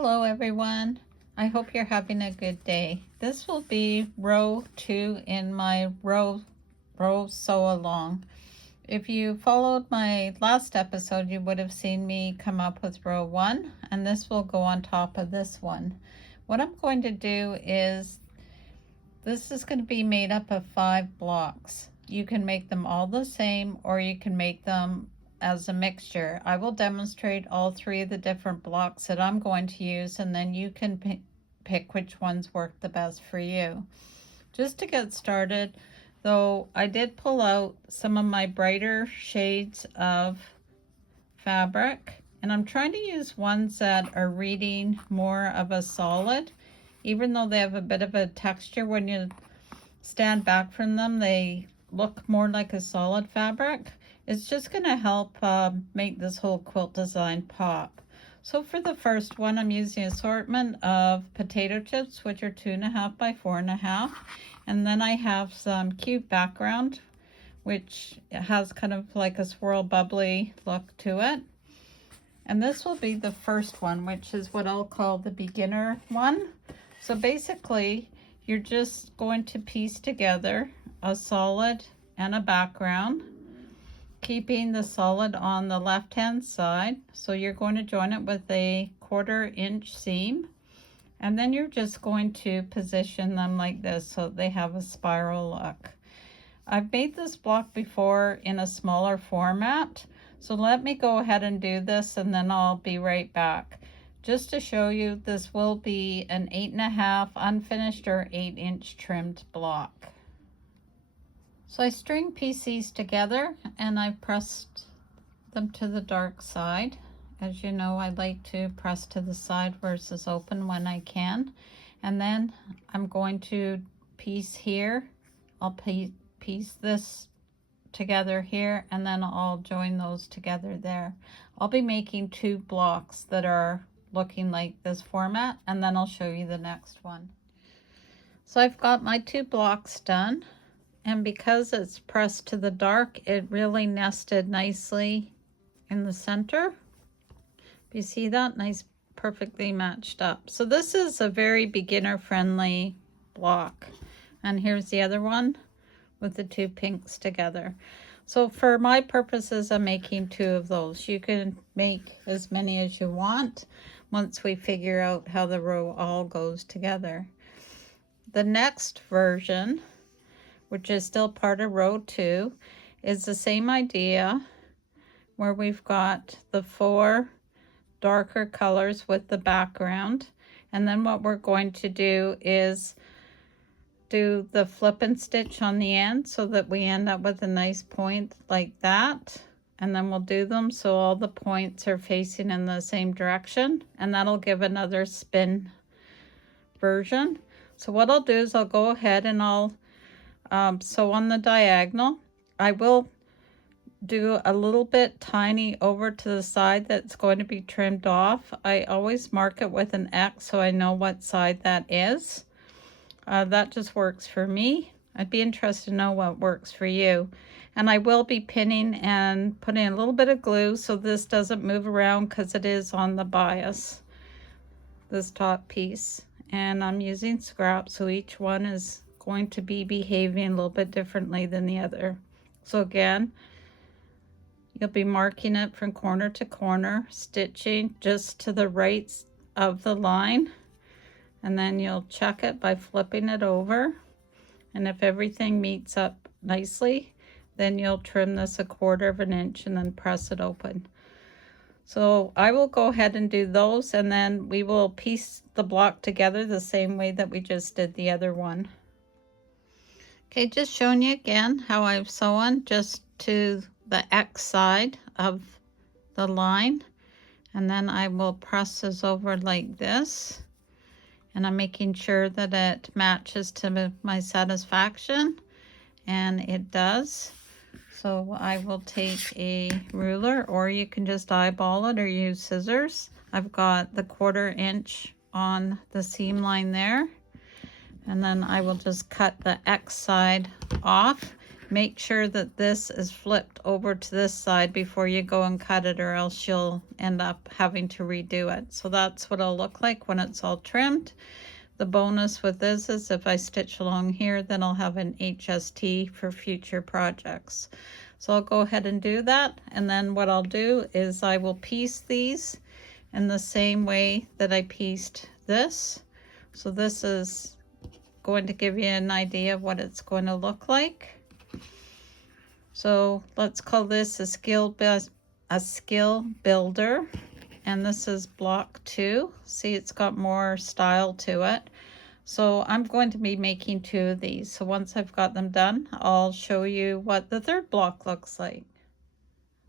Hello everyone. I hope you're having a good day. This will be row 2 in my row sew along. If you followed my last episode, you would have seen me come up with row 1, and this will go on top of this one. What I'm going to do is, this is going to be made up of 5 blocks. You can make them all the same, or you can make them as a mixture. I will demonstrate all 3 of the different blocks that I'm going to use, and then you can pick which ones work the best for you. Just to get started, though, I did pull out some of my brighter shades of fabric, and I'm trying to use ones that are reading more of a solid. Even though they have a bit of a texture, when you stand back from them, they look more like a solid fabric. It's just going to help make this whole quilt design pop. So for the first one, I'm using an assortment of potato chips, which are 2.5 by 4.5. And then I have some cute background, which has kind of like a swirl bubbly look to it. And this will be the first one, which is what I'll call the beginner one. So basically, you're just going to piece together a solid and a background, keeping the solid on the left hand side. So you're going to join it with a 1/4 inch seam, and then you're just going to position them like this so they have a spiral look. I've made this block before in a smaller format, so let me go ahead and do this, and then I'll be right back. Just to show you, this will be an 8.5 unfinished or 8-inch trimmed block. So I string piece these together, and I pressed them to the dark side. As you know, I like to press to the side versus open when I can. And then I'm going to piece here. I'll piece this together here, and then I'll join those together there. I'll be making 2 blocks that are looking like this format, and then I'll show you the next one. So I've got my 2 blocks done. And because it's pressed to the dark, it really nested nicely in the center. You see that? Nice, perfectly matched up. So this is a very beginner friendly block. And here's the other one with the 2 pinks together. So for my purposes, I'm making 2 of those. You can make as many as you want once we figure out how the row all goes together. The next version, which is still part of row 2, is the same idea, where we've got the 4 darker colors with the background. And then what we're going to do is do the flip and stitch on the end so that we end up with a nice point like that. And then we'll do them so all the points are facing in the same direction, and that'll give another spin version. So what I'll do is I'll go ahead and I'll sew on the diagonal. I will do a little bit tiny over to the side that's going to be trimmed off. I always mark it with an X so I know what side that is. That just works for me. I'd be interested to know what works for you. And I will be pinning and putting a little bit of glue so this doesn't move around, because it is on the bias, this top piece. And I'm using scrap, so each one is going to be behaving a little bit differently than the other. So again, you'll be marking it from corner to corner, stitching just to the right of the line, and then you'll check it by flipping it over. And if everything meets up nicely, then you'll trim this 1/4 inch and then press it open. So I will go ahead and do those, and then we will piece the block together the same way that we just did the other one. Okay, just showing you again how I've sewn just to the X side of the line, and then I will press this over like this, and I'm making sure that it matches to my satisfaction, and it does. So I will take a ruler, or you can just eyeball it or use scissors. I've got the 1/4 inch on the seam line there, and then I will just cut the X side off. make sure that this is flipped over to this side before you go and cut it, or else you'll end up having to redo it. So that's what it'll look like when it's all trimmed. The bonus with this is if I stitch along here, then I'll have an HST for future projects. So I'll go ahead and do that, and then what I'll do is I will piece these in the same way that I pieced this. So this is going to give you an idea of what it's going to look like. So let's call this a skill builder, and this is block 2. See, it's got more style to it. So I'm going to be making 2 of these. So once I've got them done, I'll show you what the third block looks like.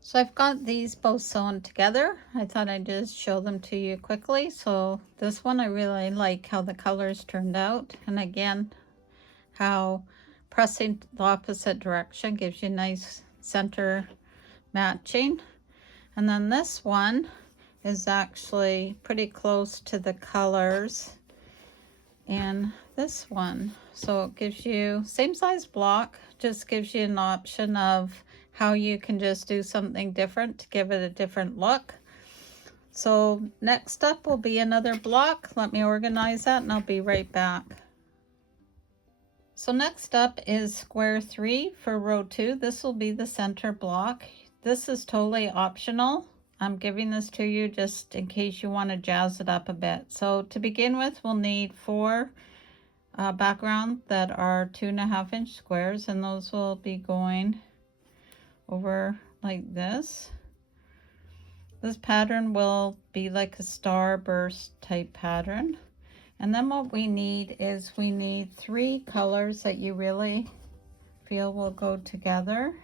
So I've got these both sewn together. I thought I'd just show them to you quickly. So this one, I really like how the colors turned out. And again, how pressing the opposite direction gives you nice center matching. And then this one is actually pretty close to the colors in this one. So it gives you same size block, just gives you an option of how you can just do something different to give it a different look. So next up will be another block. Let me organize that and I'll be right back. So next up is square 3 for row 2. This will be the center block. This is totally optional. I'm giving this to you just in case you want to jazz it up a bit. So to begin with, we'll need 4 background that are 2.5-inch squares, and those will be going over like this. This pattern will be like a starburst type pattern. And then what we need is we need 3 colors that you really feel will go together.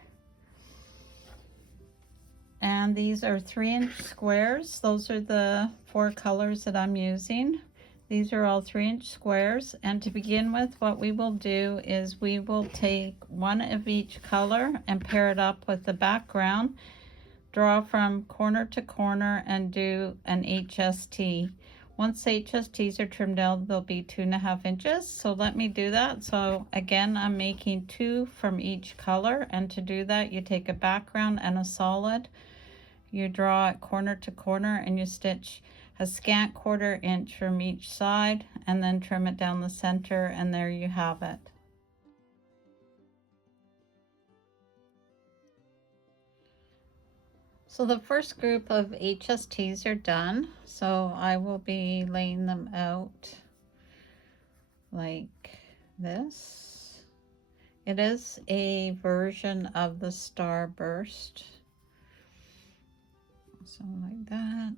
And these are 3-inch squares. Those are the 4 colors that I'm using. These are all 3-inch squares. And to begin with, what we will do is we will take one of each color and pair it up with the background, draw from corner to corner, and do an HST. Once the HSTs are trimmed out, they'll be 2.5 inches. So let me do that. So again, I'm making 2 from each color. And to do that, you take a background and a solid. You draw it corner to corner and you stitch a scant 1/4 inch from each side and then trim it down the center, and there you have it. So the first group of HSTs are done. So I will be laying them out like this. It is a version of the Starburst. So like that.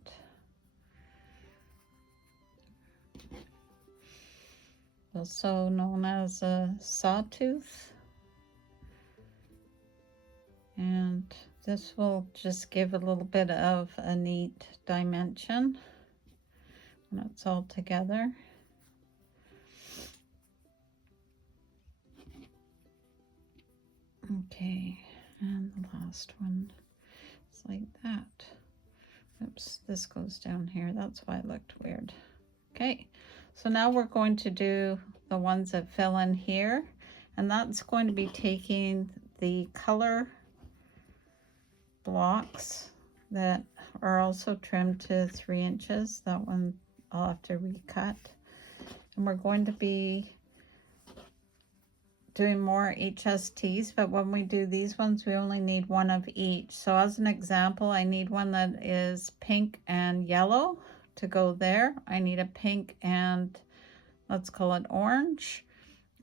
Also known as a sawtooth. And this will just give a little bit of a neat dimension when it's all together. Okay, and the last one is like that. Oops, this goes down here. That's why it looked weird. Okay, so now we're going to do the ones that fill in here, and that's going to be taking the color blocks that are also trimmed to 3 inches. That one I'll have to recut. And we're going to be doing more HSTs, but when we do these ones, we only need 1 of each. So as an example, I need one that is pink and yellow to go there. I need a pink and let's call it orange.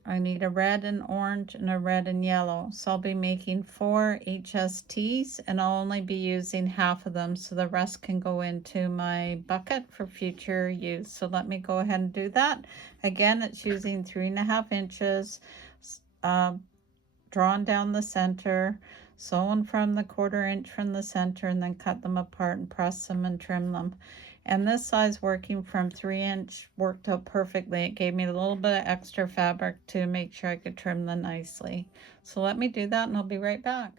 I need a red and orange and a red and yellow. So I'll be making 4 HSTs, and I'll only be using half of them, so the rest can go into my bucket for future use. So let me go ahead and do that. Again, it's using 3.5 inches, drawn down the center, sewn from the 1/4 inch from the center, and then cut them apart and press them and trim them. And this size working from 3 inch worked out perfectly. It gave me a little bit of extra fabric to make sure I could trim them nicely. So let me do that and I'll be right back.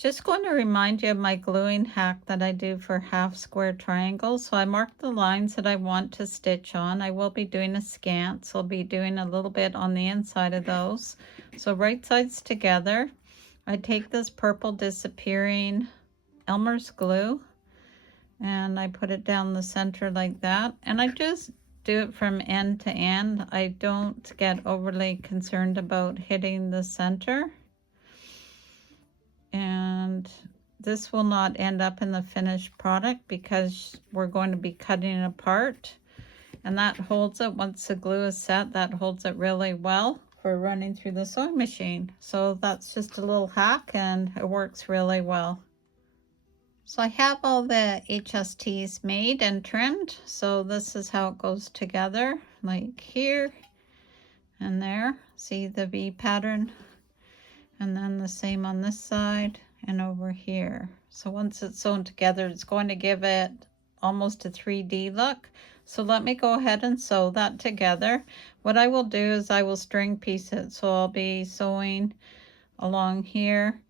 Just going to remind you of my gluing hack that I do for half square triangles. So I marked the lines that I want to stitch on. I will be doing a scant, so I'll be doing a little bit on the inside of those. So right sides together, I take this purple disappearing Elmer's glue and I put it down the center like that, and I just do it from end to end. I don't get overly concerned about hitting the center. And this will not end up in the finished product because we're going to be cutting it apart, and that holds it. Once the glue is set, that holds it really well for running through the sewing machine. So that's just a little hack and it works really well. So I have all the HSTs made and trimmed, so this is how it goes together, like here and there. See the V pattern? And then the same on this side and over here. So once it's sewn together, it's going to give it almost a 3D look. So let me go ahead and sew that together. What I will do is I will string piece it. So I'll be sewing along here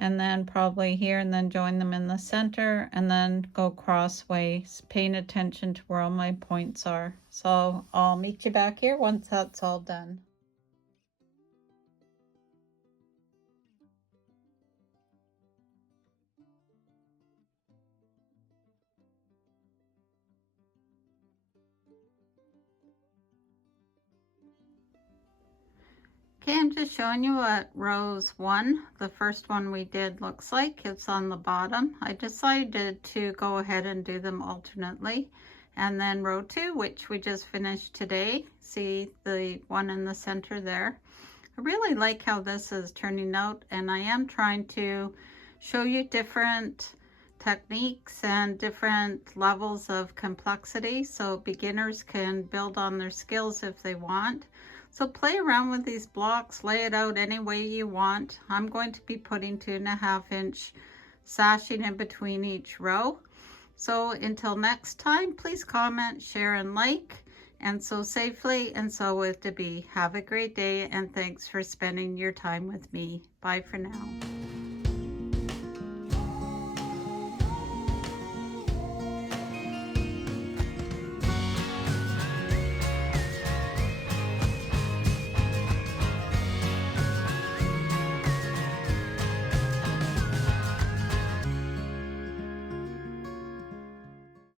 and then probably here, and then join them in the center and then go crossways, paying attention to where all my points are. So I'll meet you back here once that's all done. Okay, I'm just showing you what rows 1, the first one we did, looks like. It's on the bottom. I decided to go ahead and do them alternately. And then row 2, which we just finished today. See the one in the center there. I really like how this is turning out, and I am trying to show you different techniques and different levels of complexity so beginners can build on their skills if they want. So play around with these blocks, lay it out any way you want. I'm going to be putting 2.5 inch sashing in between each row. So until next time, please comment, share, and like, and sew safely and sew with Debee. Have a great day, and thanks for spending your time with me. Bye for now.